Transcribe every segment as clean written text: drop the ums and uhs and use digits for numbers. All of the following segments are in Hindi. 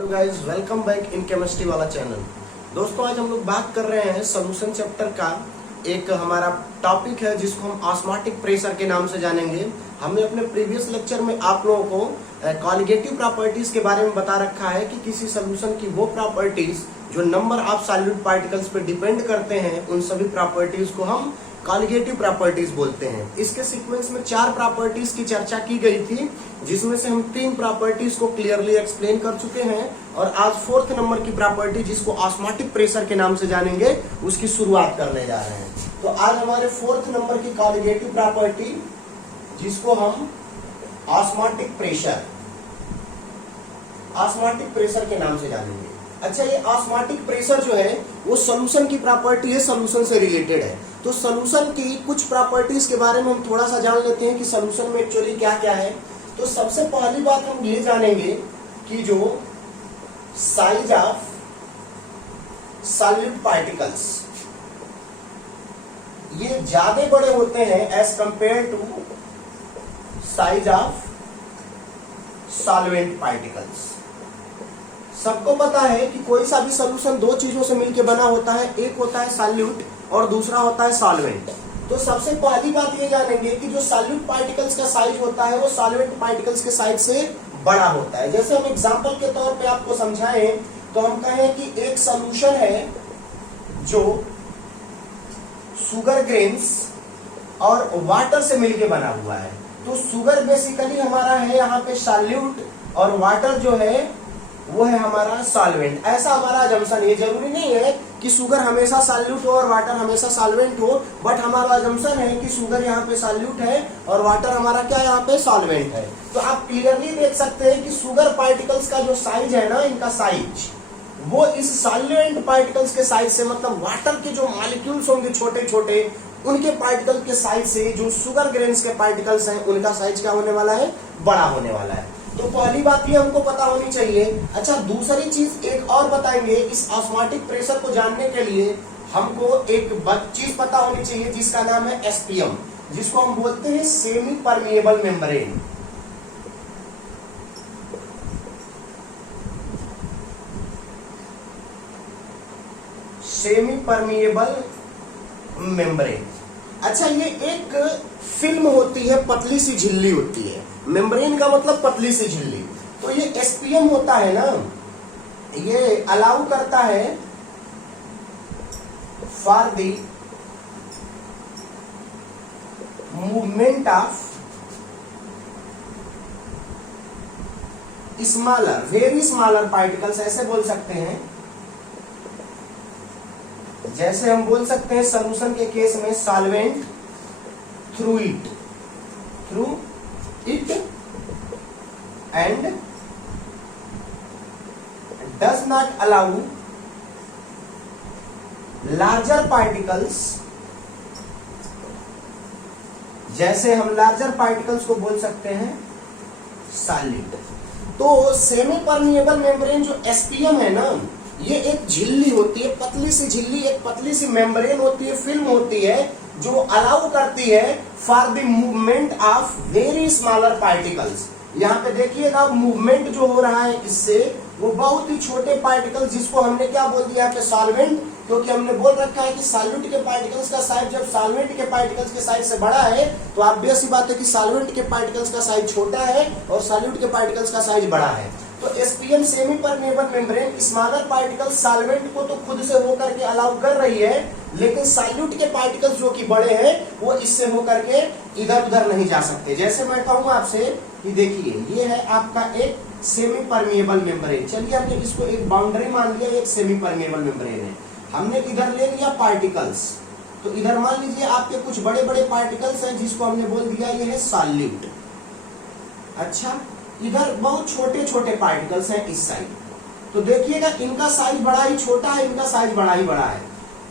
Hello guys, welcome back in chemistry वाला चैनल। दोस्तों, आज हम लोग बात कर रहे हैं सॉल्यूशन चैप्टर का। एक हमारा टॉपिक है जिसको हम ऑस्मोटिक प्रेशर के नाम से जानेंगे। हमने अपने प्रीवियस लेक्चर में आप लोगों को कॉलिगेटिव प्रॉपर्टीज के बारे में बता रखा है कि किसी सॉल्यूशन की वो प्रॉपर्टीज जो नंबर ऑफ सॉल्यूट पार्टिकल्स पे डिपेंड करते हैं, उन सभी प्रॉपर्टीज को हम कॉलिगेटिव प्रॉपर्टीज बोलते हैं। इसके सीक्वेंस में 4 प्रॉपर्टीज की चर्चा की गई थी, जिसमें से हम 3 प्रॉपर्टीज को क्लियरली एक्सप्लेन कर चुके हैं और आज 4th नंबर की प्रॉपर्टी, जिसको ऑस्मोटिक प्रेशर के नाम से जानेंगे, उसकी शुरुआत करने जा रहे हैं। तो आज हमारे 4th नंबर की कॉलिगेटिव प्रॉपर्टी, जिसको हम ऑस्मोटिक प्रेशर के नाम से जानेंगे। अच्छा, ये ऑस्मोटिक प्रेशर जो है वो सॉल्यूशन की प्रॉपर्टी है, सॉल्यूशन से रिलेटेड है। तो सॉल्यूशन की कुछ प्रॉपर्टीज के बारे में हम थोड़ा सा जान लेते हैं कि सॉल्यूशन में एक्चुअली क्या क्या है। तो सबसे पहली बात हम ये जानेंगे कि जो साइज ऑफ सॉल्यूट पार्टिकल्स, ये ज्यादा बड़े होते हैं as compare to size of solvent particles. सबको पता है कि कोई सा भी सॉल्यूशन 2 चीजों से मिलकर बना होता है, एक होता है सॉल्यूट और दूसरा होता है सॉल्वेंट। तो सबसे पहली बात ये जानेंगे कि जो सॉल्यूट पार्टिकल्स का साइज होता है वो सॉल्वेंट पार्टिकल्स के साइज से बड़ा होता है। जैसे हम एग्जांपल के तौर पे आपको समझाएं तो हम कहें कि एक सॉल्यूशन है जो शुगर ग्रेन्स और वाटर से मिलकर बना हुआ है। तो शुगर बेसिकली हमारा है यहाँ पे सॉल्यूट और वाटर जो है वो है हमारा सॉल्वेंट। ऐसा हमारा अजम्पशन, ये जरूरी नहीं है कि शुगर हमेशा सॉल्यूट हो और वाटर हमेशा सॉल्वेंट हो, बट हमारा अजम्पशन है कि शुगर यहाँ पे सॉल्यूट है और वाटर हमारा क्या यहाँ पे सॉल्वेंट है। तो आप क्लियरली देख सकते हैं कि शुगर पार्टिकल्स का जो साइज है ना, इनका साइज वो इस सॉल्वेंट पार्टिकल्स के साइज से, मतलब वाटर के जो मॉलिक्यूल्स होंगे छोटे छोटे, उनके पार्टिकल के साइज से जो शुगर ग्रेन्स के पार्टिकल्स हैं उनका साइज क्या होने वाला है, बड़ा होने वाला है। तो पहली बात ये हमको पता होनी चाहिए। अच्छा, दूसरी चीज एक और बताएंगे, इस ऑस्मोटिक प्रेशर को जानने के लिए हमको एक चीज पता होनी चाहिए जिसका नाम है एसपीएम, जिसको हम बोलते हैं semi permeable membrane. Semi permeable membrane. अच्छा, ये एक फिल्म होती है, पतली सी झिल्ली होती है। मेम्ब्रेन का मतलब पतली सी झिल्ली। तो ये एसपीएम होता है ना, ये अलाउ करता है for the movement of smaller, very smaller particles, ऐसे बोल सकते हैं। जैसे हम बोल सकते हैं सॉल्यूशन के केस में solvent through it and does not allow larger particles. जैसे हम लार्जर पार्टिकल्स को बोल सकते हैं सॉलिड। तो सेमी परमिएबल मेम्ब्रेन जो एसपीएम है ना, ये एक झिल्ली होती है, पतली सी झिल्ली, एक पतली सी मेम्ब्रेन होती है, फिल्म होती है, जो अलाउ करती है for the movement of very smaller particles. यहाँ पे देखिएगा मूवमेंट जो हो रहा है इससे, वो बहुत ही छोटे पार्टिकल्स, जिसको हमने क्या बोल दिया है सॉल्वेंट, क्योंकि हमने बोल रखा है कि सॉल्यूट के पार्टिकल्स का साइज जब सॉल्वेंट के पार्टिकल्स के साइज से बड़ा है, तो ऑब्वियस सी बात है कि सॉल्वेंट के पार्टिकल्स का साइज छोटा है और सॉल्यूट के पार्टिकल्स का साइज बड़ा है। तो SPM semi permeable membrane smaller particle solvent को तो खुद से होकर के अलाउ कर रही है, लेकिन सॉल्यूट के पार्टिकल्स जो कि बड़े हैं वो इससे होकर के इधर उधर नहीं जा सकते। जैसे मैं कहूंगा आपसे कि देखिए, ये है आपका एक सेमी परमिएबल मेम्ब्रेन। चलिए हमने इसको एक बाउंड्री मान लिया, एक सेमी परमिएबल मेम्ब्रेन है। हमने इधर ले लिया पार्टिकल्स, तो इधर मान लीजिए आपके कुछ बड़े बड़े पार्टिकल्स हैं, जिसको हमने बोल दिया ये है सॉल्यूट। अच्छा, इधर बहुत छोटे छोटे पार्टिकल्स हैं इस साइड, तो देखिएगा इनका साइज बड़ा ही छोटा है, इनका साइज बड़ा ही बड़ा है।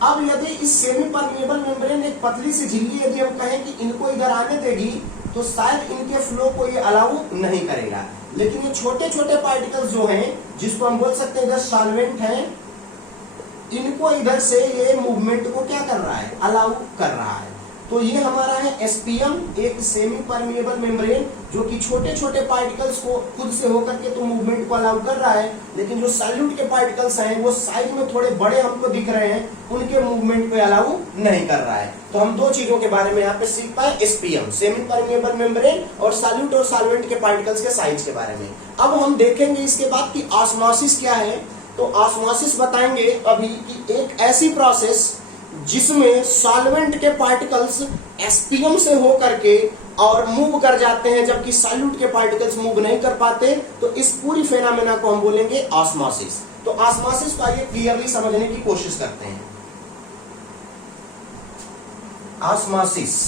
अब यदि इस सेमी परमिएबल मेम्ब्रेन एक पतली सी झिल्ली, यदि हम कहें कि इनको इधर आने देगी, तो शायद इनके फ्लो को ये अलाउ नहीं करेगा। लेकिन ये छोटे छोटे पार्टिकल्स जो हैं, जिसको हम बोल सकते हैं इधर सॉल्वेंट है, इनको इधर से ये मूवमेंट को क्या कर रहा है, अलाउ कर रहा है। तो ये हमारा है एसपीएम, एक सेमी परमिएबल मेम्ब्रेन जो कि छोटे छोटे पार्टिकल्स को खुद से होकर के तो मूवमेंट को अलाउ कर रहा है, लेकिन जो सॉल्यूट के पार्टिकल्स हैं वो साइज में थोड़े बड़े हमको दिख रहे हैं, उनके मूवमेंट को अलाउ नहीं कर रहा है। तो हम दो चीजों के बारे में यहाँ पे सीख पाए, एसपीएम सेमी परमिएबल मेम्ब्रेन और सॉल्यूट और सॉल्वेंट के पार्टिकल्स के साइज के बारे में। अब हम देखेंगे इसके बाद कि ऑस्मोसिस क्या है। तो ऑस्मोसिस बताएंगे अभी कि एक ऐसी प्रोसेस जिसमें सॉल्वेंट के पार्टिकल्स एसपीएम से हो करके और मूव कर जाते हैं, जबकि सॉल्यूट के पार्टिकल्स मूव नहीं कर पाते, तो इस पूरी फेनोमेना को हम बोलेंगे ऑस्मोसिस। तो ऑस्मोसिस को आइए क्लियरली समझने की कोशिश करते हैं। ऑस्मोसिस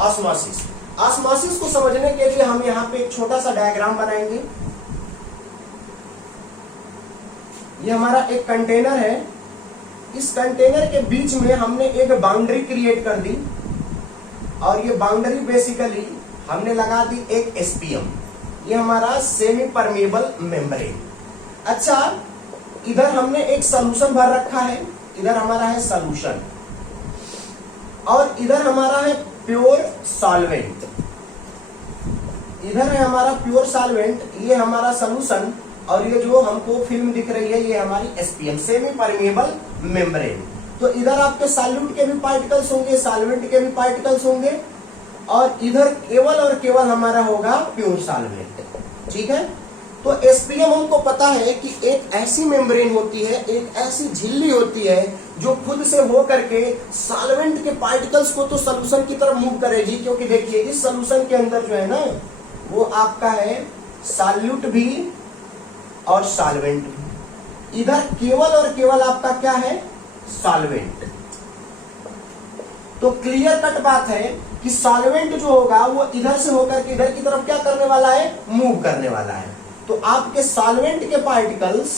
ऑस्मोसिस, ऑस्मोसिस को समझने के लिए हम यहाँ पे एक छोटा सा डायग्राम बनाएंगे। ये हमारा एक कंटेनर है, इस कंटेनर के बीच में हमने एक बाउंड्री क्रिएट कर दी और ये बाउंड्री बेसिकली हमने लगा दी एक एसपीएम, ये हमारा सेमी परमिएबल मेम्ब्रेन। अच्छा, इधर हमने एक सॉल्यूशन भर रखा है, इधर हमारा है सॉल्यूशन और इधर हमारा है प्योर सॉल्वेंट। इधर है हमारा प्योर सॉल्वेंट, ये हमारा सॉल्यूशन, और ये जो हमको फिल्म दिख रही है ये हमारी एसपीएम सेमी परमिएबल मेम्ब्रेन। तो इधर आपके सॉल्यूट के भी पार्टिकल्स होंगे, सॉल्वेंट के भी पार्टिकल्स होंगे, और इधर केवल और केवल हमारा होगा प्योर सॉल्वेंट। ठीक है, तो एसपीएम हमको पता है कि एक ऐसी मेम्ब्रेन होती है, एक ऐसी झिल्ली होती है जो खुद से हो करके सॉल्वेंट के पार्टिकल्स को तो सॉल्यूशन की तरफ मूव करेगी, क्योंकि देखिए इस सॉल्यूशन के अंदर जो है ना वो आपका है सॉल्यूट भी और सॉल्वेंट भी, इधर केवल और केवल आपका क्या है सॉल्वेंट। तो क्लियर कट बात है कि सॉल्वेंट जो होगा वो इधर से होकर के इधर की तरफ क्या करने वाला है, मूव करने वाला है। तो आपके सॉल्वेंट के पार्टिकल्स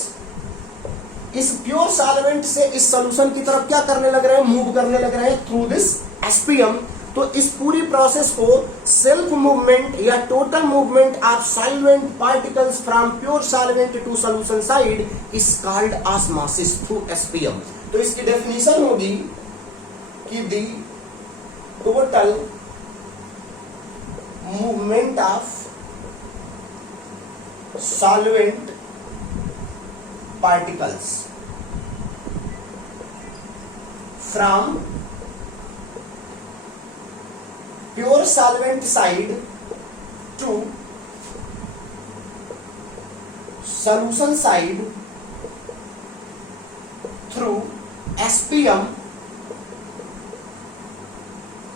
इस प्योर सॉल्वेंट से इस सॉल्यूशन की तरफ क्या करने लग रहे हैं, मूव करने लग रहे हैं थ्रू दिस एसपीएम। तो इस पूरी प्रोसेस को सेल्फ मूवमेंट या total movement of solvent particles from pure solvent to solution side is called osmosis through SPM. तो इसकी डेफिनेशन होगी कि the total movement of solvent particles from pure solvent side to solution side through SPM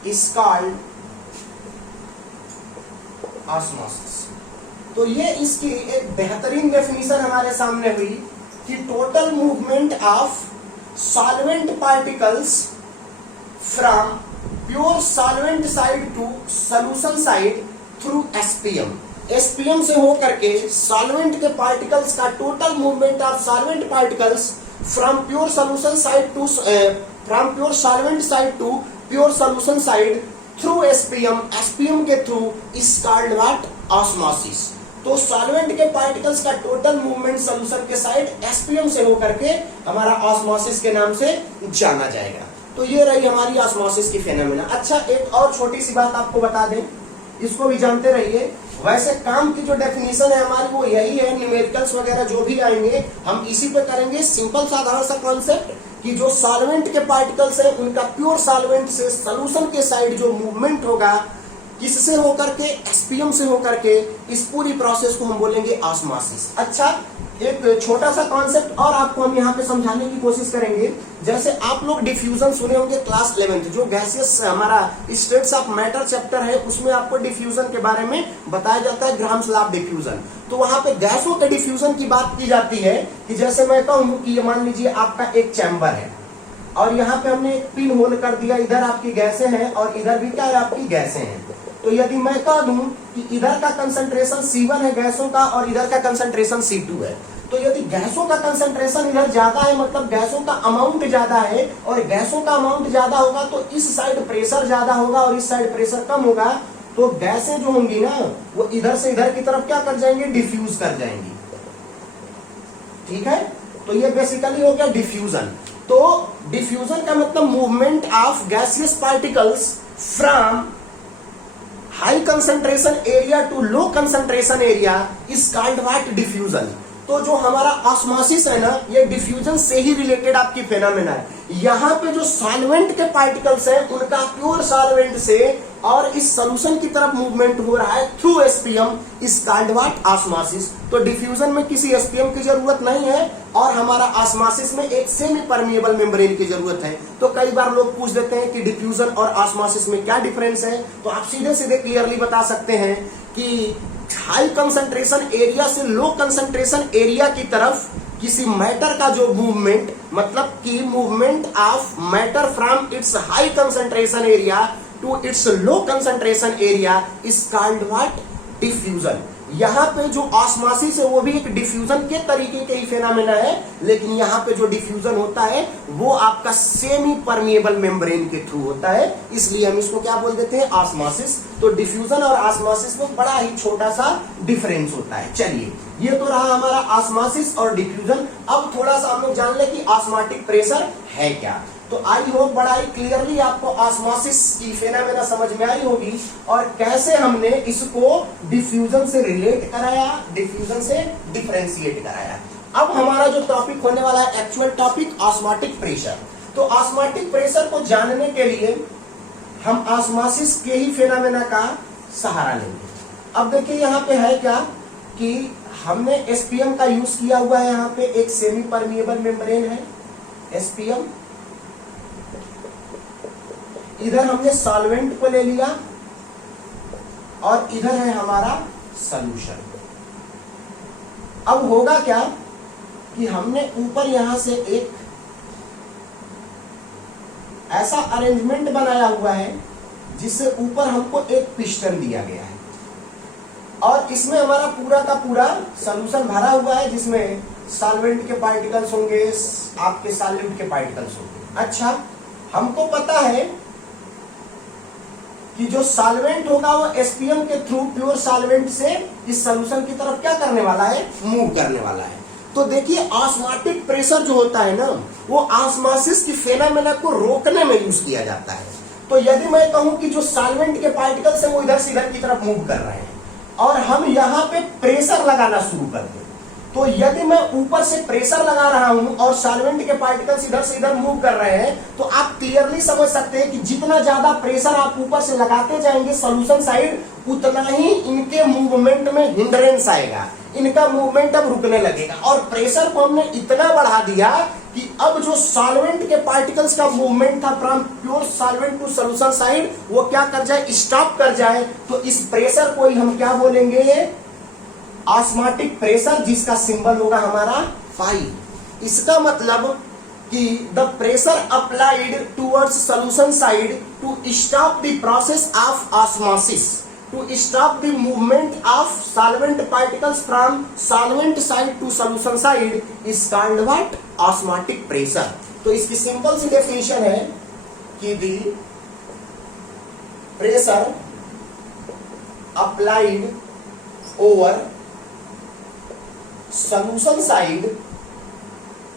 is called osmosis। तो ये इसकी एक बेहतरीन डेफिनेशन हमारे सामने हुई कि total movement of solvent particles from pure solvent side to solution side through SPM. SPM से होकर के सॉल्वेंट के पार्टिकल्स का total movement of solvent particles from pure solution side to from pure solvent side to pure solution side through SPM, SPM के through is called what, osmosis. तो सॉल्वेंट के पार्टिकल्स का टोटल मूवमेंट सॉल्यूशन के साइड एसपीएम से होकर के हमारा ऑस्मोसिस के नाम से जाना जाएगा। तो ये रही हमारी ऑस्मोसिस की फेनोमेना। अच्छा, एक और छोटी सी बात आपको बता दें, इसको भी जानते रहिए। वैसे काम की जो डेफिनेशन है हमारी वो यही है, न्यूमेरिकल्स वगैरह जो भी आएंगे हम इसी पे करेंगे। सिंपल साधारण सा कॉन्सेप्ट कि जो सॉल्वेंट के पार्टिकल्स है उनका प्योर सॉल्वेंट से सॉल्यूशन के साइड जो मूवमेंट होगा किससे होकर के, एसपीएम से होकर के, इस पूरी प्रोसेस को हम बोलेंगे ऑस्मोसिस। अच्छा, एक छोटा सा कॉन्सेप्ट और आपको हम यहाँ पे समझाने की कोशिश करेंगे। जैसे आप लोग डिफ्यूजन सुने होंगे क्लास 11th, जो गैसियस हमारा स्टेट्स ऑफ मैटर चैप्टर है उसमें आपको डिफ्यूजन के बारे में बताया जाता है, ग्राम्स लॉ ऑफ डिफ्यूजन। तो वहां पे गैसों के डिफ्यूजन की बात की जाती है कि जैसे मैं कहूँ कि ये मान लीजिए आपका एक चैम्बर है और यहाँ पे हमने एक पिन होल कर दिया, इधर आपकी गैसें हैं और इधर भी क्या है, आपकी गैसें हैं। तो यदि मैं कह दूं कि इधर का कंसंट्रेशन C1 है गैसों का और इधर का कंसंट्रेशन C2 है, तो यदि गैसों का कंसंट्रेशन इधर ज्यादा है, मतलब गैसों का अमाउंट ज्यादा है, और गैसों का अमाउंट ज्यादा होगा तो इस साइड प्रेशर ज्यादा होगा और इस साइड प्रेशर कम होगा, तो गैसें जो होंगी ना वो इधर से इधर की तरफ क्या कर जाएंगे, डिफ्यूज कर जाएंगी। ठीक है, तो ये बेसिकली हो गया डिफ्यूजन। तो डिफ्यूजन का मतलब movement of gaseous particles from high concentration area to low concentration area is called what, diffusion. तो जो हमारा ऑस्मोसिस है ना, ये डिफ्यूजन से ही रिलेटेड आपकी फेनोमेना है। यहाँ पे जो सॉल्वेंट के पार्टिकल्स हैं उनका प्योर सॉल्वेंट से और इस सॉल्यूशन की तरफ मूवमेंट हो रहा है through SPM, is called what, osmosis. तो डिफ्यूजन में किसी एसपीएम की जरूरत नहीं है और हमारा ऑस्मोसिस में एक सेमी परमिएबल मेम्ब्रेन की जरूरत है। तो कई बार लोग पूछ देते हैं कि डिफ्यूजन और ऑस्मोसिस में क्या डिफरेंस है, तो आप सीधे सीधे क्लियरली बता सकते हैं कि हाई कंसंट्रेशन एरिया से लो कंसंट्रेशन एरिया की तरफ किसी मैटर का जो मूवमेंट, मतलब कि movement of matter from its high concentration area to its low concentration area is called what, diffusion. यहाँ पे जो ऑस्मोसिस है वो भी एक डिफ्यूजन के तरीके के ही फेनोमेना है, लेकिन यहाँ पे जो डिफ्यूजन होता है वो आपका सेमी परमिएबल मेम्ब्रेन के थ्रू होता है, इसलिए हम इसको क्या बोल देते हैं, ऑस्मोसिस। तो डिफ्यूजन और ऑस्मोसिस में बड़ा ही छोटा सा डिफरेंस होता है। चलिए, ये तो रहा हमारा ऑस्मोसिस और डिफ्यूजन। अब थोड़ा सा हम लोग जान ले कि ऑस्मोटिक प्रेशर है क्या। तो आई होप बड़ा ही क्लियरली आपको ऑस्मोसिस की फेनोमेना समझ में आई होगी और कैसे हमने इसको डिफ्यूजन से रिलेट कराया, डिफ्यूजन से डिफरेंशिएट कराया। अब हमारा जो टॉपिक होने वाला है, एक्चुअल टॉपिक, ऑस्मोटिक प्रेशर। तो ऑस्मोटिक प्रेशर को जानने के लिए हम ऑस्मोसिस के ही फेनोमेना का सहारा लेंगे। अब देखिए यहाँ पे है क्या कि हमने एसपीएम का यूज किया हुआ है। यहाँ पे एक सेमी परमिएबल मेम्ब्रेन है एसपीएम, इधर हमने सॉल्वेंट को ले लिया और इधर है हमारा सॉल्यूशन। अब होगा क्या कि हमने ऊपर यहां से एक ऐसा अरेंजमेंट बनाया हुआ है जिससे ऊपर हमको एक पिस्टन दिया गया है और इसमें हमारा पूरा का पूरा सॉल्यूशन भरा हुआ है, जिसमें सॉल्वेंट के पार्टिकल्स होंगे, आपके सॉल्यूट के पार्टिकल्स होंगे। अच्छा, हमको पता है कि जो सॉल्वेंट होगा वो एसपीएम के थ्रू प्योर सॉल्वेंट से इस सॉल्यूशन की तरफ क्या करने वाला है, मूव करने वाला है। तो देखिए ऑस्मोटिक प्रेशर जो होता है ना, वो ऑस्मोसिस की फेनोमेना को रोकने में यूज किया जाता है। तो यदि मैं कहूं कि जो सॉल्वेंट के पार्टिकल्स हैं वो इधर से इधर की तरफ मूव कर रहे हैं और हम यहाँ पे प्रेशर लगाना शुरू कर दें, तो यदि मैं ऊपर से प्रेशर लगा रहा हूं और सॉल्वेंट के पार्टिकल्स इधर से इधर मूव कर रहे हैं, तो आप क्लियरली समझ सकते हैं कि जितना ज्यादा प्रेशर आप ऊपर से लगाते जाएंगे सॉल्यूशन साइड, उतना ही इनके मूवमेंट में हिंड्रेंस आएगा, इनका मूवमेंट अब रुकने लगेगा। और प्रेशर को हमने इतना बढ़ा दिया कि अब जो सॉल्वेंट के पार्टिकल्स का मूवमेंट था from pure solvent to solution side, वो क्या कर जाए, स्टॉप कर जाए। तो इस प्रेशर को ही हम क्या बोलेंगे, ऑस्मोटिक प्रेशर, जिसका सिंबल होगा हमारा फाई। इसका मतलब कि the pressure applied towards solution side to stop the process of osmosis, to stop the movement of solvent particles from solvent side to solution side is called what, osmotic pressure. तो इसकी सिंपल सी डेफिनेशन है कि the pressure applied over solution side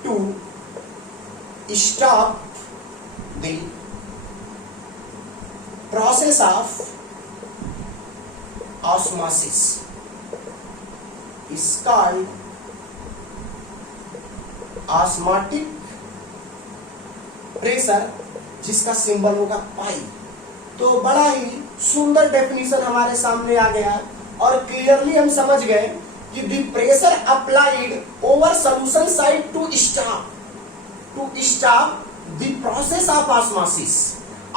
to stop the process of osmosis is called osmotic pressure, जिसका सिंबल होगा पाई। तो बड़ा ही सुंदर डेफिनेशन हमारे सामने आ गया और क्लियरली हम समझ गए कि the pressure applied over solution side to stop the process of osmosis,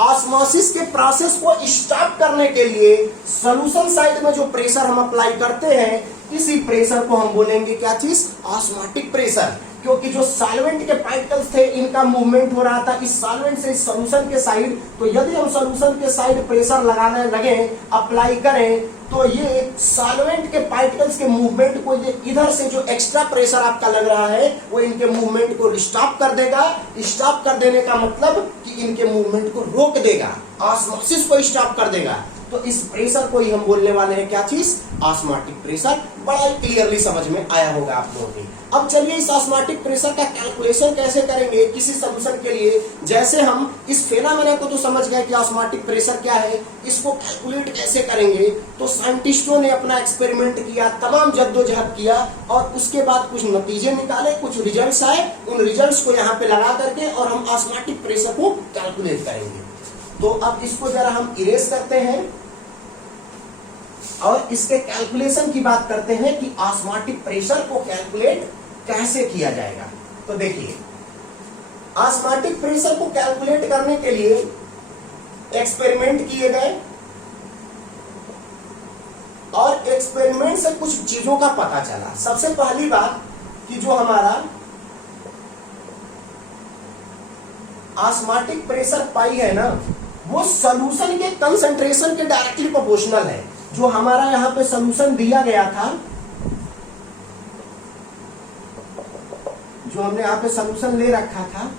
osmosis के प्रोसेस को स्टॉप करने के लिए सॉल्यूशन साइड में जो प्रेशर हम अप्लाई करते हैं, इसी प्रेशर को हम बोलेंगे क्या चीज, ऑस्मोटिक प्रेशर। क्योंकि जो सॉल्वेंट के पार्टिकल्स थे इनका मूवमेंट हो रहा था इस सॉल्वेंट से इस सॉल्यूशन के साइड, तो यदि हम सॉल्यूशन के साइड प्रेशर लगाने लगे, अप्लाई करें, तो ये सॉल्वेंट के पार्टिकल्स के मूवमेंट को, ये इधर से जो एक्स्ट्रा प्रेशर आपका लग रहा है वो इनके मूवमेंट को स्टॉप कर देगा। स्टॉप कर देने का मतलब कि इनके मूवमेंट को रोक देगा, ऑस्मोसिस को स्टॉप कर देगा। तो इस प्रेशर को ही हम बोलने वाले हैं क्या चीज, ऑस्मोटिक प्रेशर। बड़ा ही क्लियरली समझ में आया होगा आप लोगों को। अब चलिए इस ऑस्मोटिक प्रेशर का कैलकुलेशन कैसे करेंगे किसी सॉल्यूशन के लिए। जैसे हम इस फेनोमेना को तो समझ गए कि ऑस्मोटिक प्रेशर क्या है, इसको कैलकुलेट कैसे करेंगे। तो साइंटिस्टों ने अपना एक्सपेरिमेंट किया, तमाम जद्दोजहद किया और उसके बाद कुछ नतीजे निकाले, कुछ रिजल्ट्स आए। उन रिजल्ट्स को यहाँ पे लगा करके और हम ऑस्मोटिक प्रेशर को कैलकुलेट करेंगे। तो अब इसको जरा हम इरेज करते हैं और इसके कैलकुलेशन की बात करते हैं कि ऑस्मोटिक प्रेशर को कैलकुलेट कैसे किया जाएगा। तो देखिए, ऑस्मोटिक प्रेशर को कैलकुलेट करने के लिए एक्सपेरिमेंट किए गए और एक्सपेरिमेंट से कुछ चीजों का पता चला। सबसे पहली बात कि जो हमारा ऑस्मोटिक प्रेशर पाई है ना, वो सॉल्यूशन के कंसंट्रेशन के डायरेक्टली प्रोपोर्शनल है। जो हमारा यहाँ पे सॉल्यूशन दिया गया था, जो हमने यहाँ पे सॉल्यूशन ले रखा था,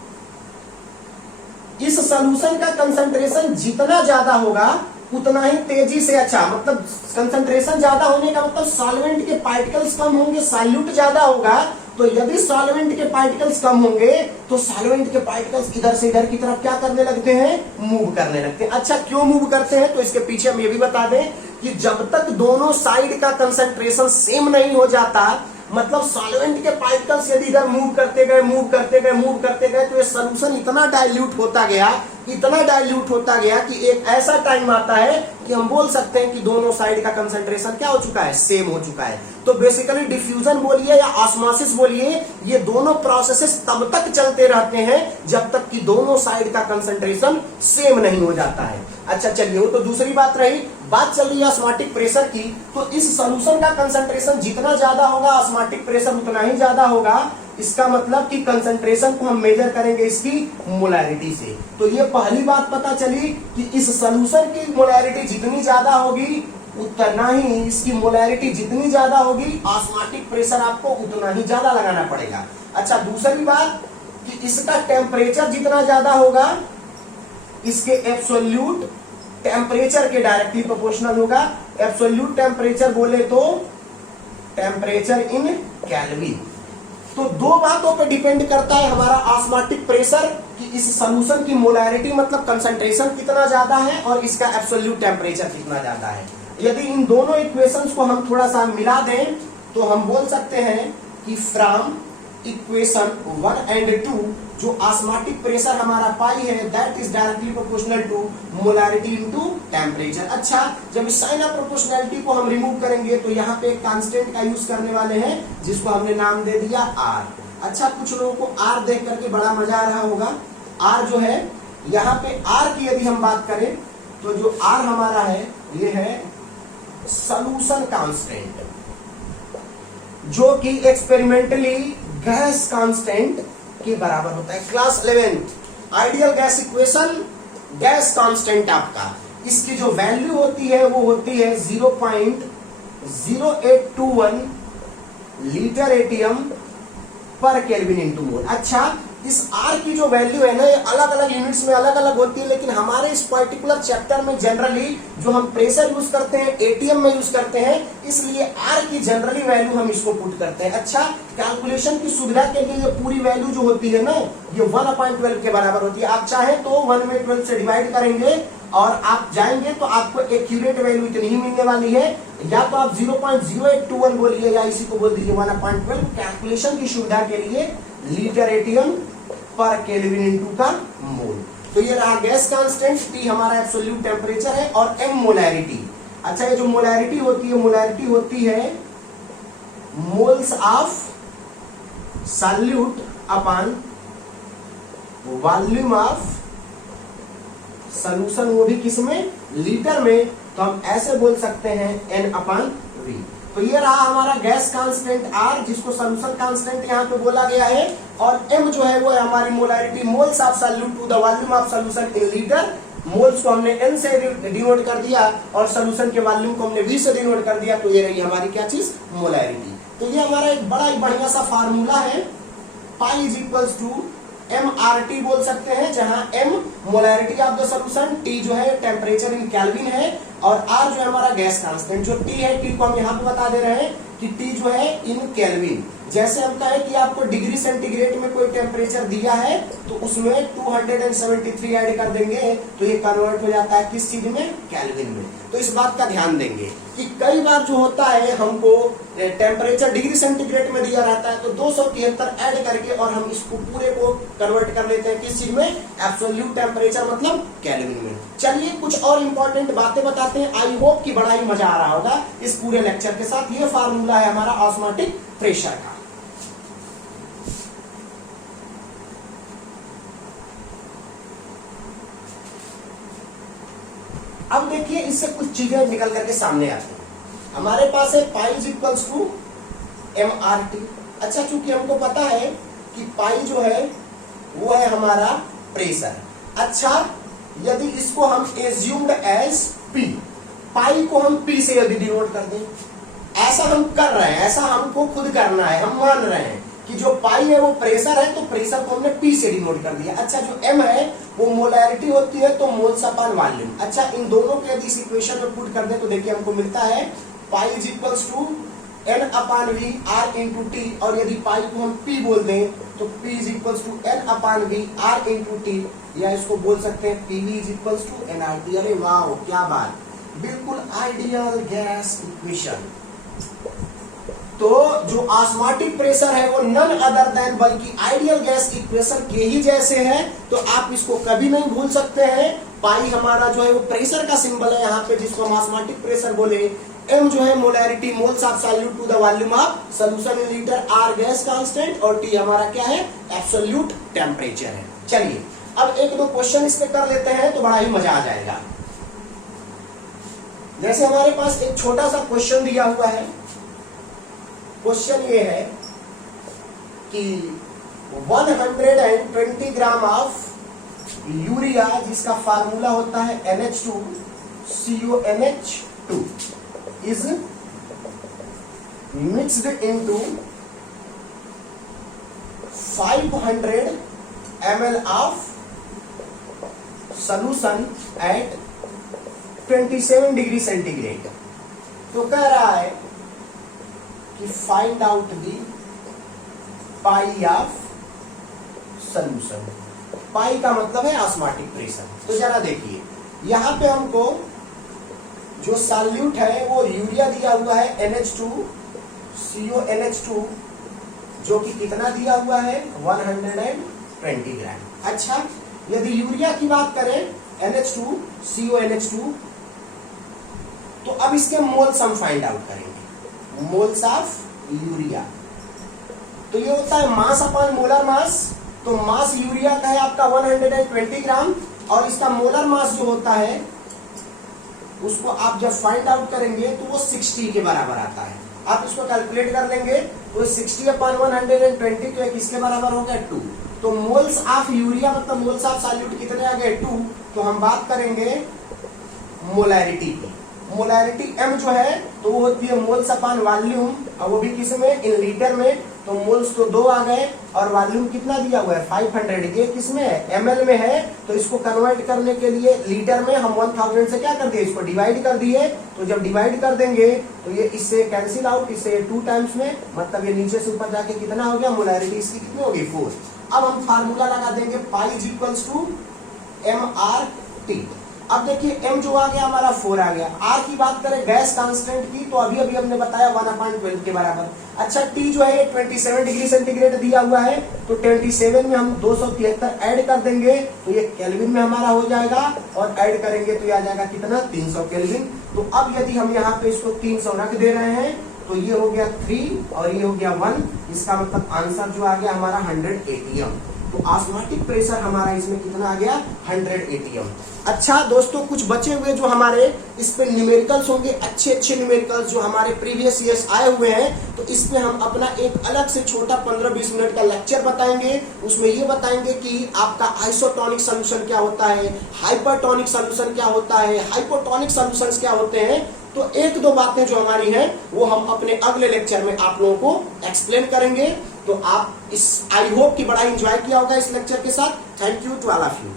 इस सॉल्यूशन का कंसंट्रेशन जितना ज्यादा होगा उतना ही तेजी से, अच्छा मतलब कंसंट्रेशन ज्यादा होने का मतलब सॉल्वेंट के पार्टिकल्स कम होंगे, सॉल्यूट ज्यादा होगा। तो यदि सॉल्वेंट के पार्टिकल्स कम होंगे तो सॉल्वेंट के पार्टिकल्स इधर से इधर की तरफ क्या करने लगते हैं, मूव करने लगते हैं। अच्छा, क्यों मूव करते हैं, तो इसके पीछे हम ये भी बता दें कि जब तक दोनों साइड का कंसंट्रेशन सेम नहीं हो जाता, मतलब सॉल्वेंट के पार्टिकल्स यदि इधर मूव करते गए मूव करते गए मूव करते गए तो ये सॉल्यूशन इतना डाइल्यूट होता गया, इतना डाइल्यूट होता गया कि एक ऐसा टाइम आता है कि हम बोल सकते हैं कि दोनों साइड का कंसंट्रेशन क्या हो चुका है, सेम हो चुका है। तो बेसिकली डिफ्यूजन बोलिए या ऑस्मोसिस बोलिए, ये दोनों प्रोसेसेस तब तक चलते रहते हैं जब तक कि दोनों साइड का कंसंट्रेशन सेम नहीं हो जाता है। अच्छा चलिए, वो तो दूसरी बात रही। बात चल रही है ऑस्मोटिक प्रेशर की। तो इस सॉल्यूशन का कंसंट्रेशन जितना ज्यादा होगा ऑस्मोटिक प्रेशर उतना ही ज्यादा होगा। इसका मतलब कि कंसंट्रेशन को हम मेजर करेंगे इसकी मोलैरिटी से। तो ये पहली बात पता चली कि इस सॉल्यूशन की मोलैरिटी जितनी ज्यादा होगी उतना ही, इसकी मोलैरिटी जितनी ज्यादा होगी ऑस्मोटिक प्रेशर आपको उतना ही ज्यादा लगाना पड़ेगा। अच्छा, दूसरी बात कि इसका टेम्परेचर जितना ज्यादा होगा इसके एब्सोल्यूट टेम्परेचर के डायरेक्टली प्रोपोर्शनल होगा। एब्सोल्यूट टेम्परेचर बोले तो टेम्परेचर इन केल्विन। तो दो बातों पे डिपेंड करता है हमारा ऑस्मोटिक प्रेशर कि इस सॉल्यूशन की मोलैरिटी मतलब कंसंट्रेशन कितना ज्यादा है और इसका एब्सोल्यूट टेम्परेचर कितना ज्यादा है। यदि इन दोनों इक्वेशंस को हम थोड़ा सा मिला दें तो हम बोल सकते हैं कि फ्रॉम इक्वेशन 1 एंड 2 जो ऑस्मोटिक प्रेशर हमारा पाई है that is directly proportional to molarity into temperature. अच्छा, जब साइन ऑफ प्रोपोर्शनैलिटी को हम रिमूव करेंगे तो यहाँ पे एक कांस्टेंट का यूज करने वाले हैं जिसको हमने नाम दे दिया आर। अच्छा, कुछ लोगों को आर देख करके बड़ा मजा आ रहा होगा। आर जो है, यहाँ पे आर की यदि हम बात करें तो जो आर हमारा है ये है सॉल्यूशन कांस्टेंट, जो कि एक्सपेरिमेंटली गैस कांस्टेंट के बराबर होता है। Class 11 ideal gas equation, gas constant आपका, इसकी जो वैल्यू होती है वो होती है 0.0821 लीटर एटीएम पर केल्विन इंटू मोल। अच्छा, इस आर की जो वैल्यू है ना ये अलग अलग यूनिट्स में अलग अलग होती है, लेकिन हमारे इस पर्टिकुलर चैप्टर में जनरली जो हम प्रेशर यूज करते हैं एटीएम में यूज करते हैं, इसलिए आर की जनरली वैल्यू हम इसको पुट करते हैं। अच्छा, कैलकुलेशन की सुविधा के लिए ये पूरी वैल्यू जो होती है ना ये 1/12 के बराबर होती है। आप चाहें तो 1 में 12 से डिवाइड करेंगे और आप जाएंगे तो आपको एक्यूरेट वैल्यू इतनी ही मिलने वाली है। या तो आप 0.0821 बोलिए या इसी को बोल दीजिए 1/12। कैलकुलेशन की सुविधा के लिए लीटर एटीएम पर केल्विन इनटू का मोल। तो ये रहा गैस कांस्टेंट, T हमारा एब्सोल्यूट टेम्परेचर है और M मोलैरिटी। अच्छा, ये जो मोलैरिटी होती है moles of solute upon volume of solution, वो भी किसमें, लीटर में। तो हम ऐसे बोल सकते हैं N/V। तो ये रहा हमारा गैस कांस्टेंट R जिसको सॉल्यूशन कांस्टेंट यहाँ पे बोला गया है, और M जो है वो है हमारी molarity, moles of solute to the volume of solution in litre. Moles को हमने n से डिनोट कर दिया और सोल्यूशन के वॉल्यूम को हमने v से डिनोट कर दिया, तो ये रही हमारी क्या चीज, मोलैरिटी। तो ये हमारा एक बड़ा ही बढ़िया सा फार्मूला है, pi is equals to MRT बोल सकते हैं, जहां M molarity of the solution, T जो है टेम्परेचर इन केल्विन है और R जो है हमारा गैस कांस्टेंट। जो T है, T को हम यहाँ पे बता दे रहे हैं कि T जो है इन केल्विन। जैसे हम कहें कि आपको डिग्री सेंटीग्रेड में कोई टेम्परेचर दिया है तो उसमें 273 ऐड कर देंगे तो ये कन्वर्ट हो जाता है किस चीज में, केल्विन में। तो इस बात का ध्यान देंगे कि कई बार जो होता है हमको टेम्परेचर डिग्री सेंटीग्रेड में दिया रहता है तो 273 ऐड करके और हम इसको पूरे को कन्वर्ट कर लेते हैं किस चीज में, एब्सोल्यूट टेम्परेचर मतलब केल्विन में। चलिए कुछ और इंपॉर्टेंट बातें बताते हैं। आई होप कि बड़ा ही मजा आ रहा होगा इस पूरे लेक्चर के साथ। ये फार्मूला है हमारा ऑस्मोटिक प्रेशर का। अब देखिए इससे कुछ चीजें निकल करके सामने आती हैं। हमारे पास है pi is equals to MRT। अच्छा, चूंकि हमको पता है कि पाई जो है वो है हमारा प्रेशर। अच्छा, यदि इसको हम एज्यूम्ड एज P, पाई को हम P से यदि डिनोट कर दें, ऐसा हम कर रहे हैं, ऐसा हमको खुद करना है, हम मान रहे हैं कि जो पाई है वो प्रेशर है तो प्रेशर को हमने P से डिनोट कर दिया। अच्छा, जो M है वो मोलैरिटी होती है तो मोल्स अपॉन वॉल्यूम। अच्छा, इन दोनों के यदि इस इक्वेशन में पुट कर दें तो देखिए हमको मिलता है pi is equals to N upon V R into T, और यदि पाई को हम P बोल दें तो P is equals to N upon V R into T, या इसको बोल सकते हैं PV is equals to NRT। अरे वाह, क्या बात, बिल्कुल आइडियल गैस इक्वेशन। तो जो ऑस्मोटिक प्रेशर है वो नन अदर देन बल्कि आइडियल गैस इक्वेशन के ही जैसे है, तो आप इसको कभी नहीं भूल सकते हैं। पाई हमारा जो है वो प्रेशर का सिंबल है यहाँ पे, जिसको हम ऑस्मोटिक प्रेशर बोले। M जो है molarity, moles of solute to the volume of solution in litre, R gas constant और T हमारा क्या है, एब्सोल्यूट टेम्परेचर है। चलिए अब एक दो क्वेश्चन इस पे कर लेते हैं तो बड़ा ही मजा आ जाएगा। जैसे हमारे पास एक छोटा सा क्वेश्चन दिया हुआ है। क्वेश्चन ये है कि 120 ग्राम ऑफ यूरिया, जिसका फार्मूला होता है NH2CONH2, is mixed into 500 ml of solution at 27 degree centigrade. तो कह रहा है कि find out the pi of solution. Pi का मतलब है ऑस्मोटिक प्रेशर। तो जरा देखिए यहां पे हमको जो सॉल्यूट है वो यूरिया दिया हुआ है NH2CONH2, जो कि कितना दिया हुआ है 120 ग्राम। अच्छा, यदि यूरिया की बात करें NH2CONH2, तो अब इसके मोल्स हम फाइंड आउट करेंगे, मोल्स ऑफ यूरिया। तो ये होता है मास अपॉन मोलर मास। तो मास यूरिया का है आपका 120 ग्राम और इसका मोलर मास जो होता है उसको आप जब फाइंड आउट करेंगे तो वो 60 के बराबर आता है। आप इसको कैलकुलेट कर लेंगे तो 60 अपॉन 120 तो किसके बराबर हो गया 2। तो मोल्स ऑफ यूरिया मतलब मोल्स ऑफ सॉल्यूट कितने आ गए 2। तो हम बात करेंगे मोलैरिटी की। मोलैरिटी M जो है तो वो होती है मोल्स अपॉन वॉल्यूम, और वो भी किस में, इन लीटर में। तो मोल्स तो 2 आ गए और वॉल्यूम कितना दिया हुआ है 500। ये किस में है, ml में है। तो इसको कन्वर्ट करने के लिए लीटर में हम 1000 से क्या कर दिए, इसको डिवाइड कर दिए। तो जब डिवाइड कर देंगे तो ये इससे कैंसिल आउट, इससे 2 टाइम्स में, मतलब ये नीचे से ऊपर जाके कितना हो गया, मोलैरिटी इसकी कितनी होगी 4। अब हम फार्मूला लगा देंगे pi is equals to MRT। अब देखिए M जो आ गया हमारा 4 आ गया। R की बात करें गैस कांस्टेंट की, तो अभी अभी हमने बताया 1/12 के बराबर। अच्छा, T जो है 27 डिग्री सेंटीग्रेड दिया हुआ है, तो 27 में हम 273 ऐड कर देंगे तो ये केल्विन में हमारा हो जाएगा, और ऐड करेंगे तो ये आ जाएगा कितना 300 केल्विन। तो अब यदि हम यहाँ पे इसको 300 रख दे रहे हैं तो ये हो गया 3 और ये हो गया 1। इसका मतलब आंसर जो आ गया हमारा 100 atm। तो ऑस्मोटिक प्रेशर हमारा इसमें कितना आ गया 100 atm। अच्छा दोस्तों, कुछ बचे हुए जो हमारे इस पे न्यूमेरिकल्स होंगे, अच्छे अच्छे न्यूमेरिकल्स जो हमारे प्रीवियस ईयर्स आए हुए हैं, तो इस पे हम अपना एक अलग से छोटा 15-20 मिनट का लेक्चर बताएंगे। उसमें ये बताएंगे कि आपका आइसोटोनिक सोल्यूशन क्या होता है, हाइपरटोनिक सोल्यूशन क्या होता है, हाइपोटोनिक सोल्यूशंस क्या होते हैं। तो एक दो बातें जो हमारी हैं वो हम अपने अगले लेक्चर में आप लोगों को एक्सप्लेन करेंगे। तो आप इस आई होप कि बड़ा एंजॉय किया होगा इस लेक्चर के साथ। Thank you to all of you.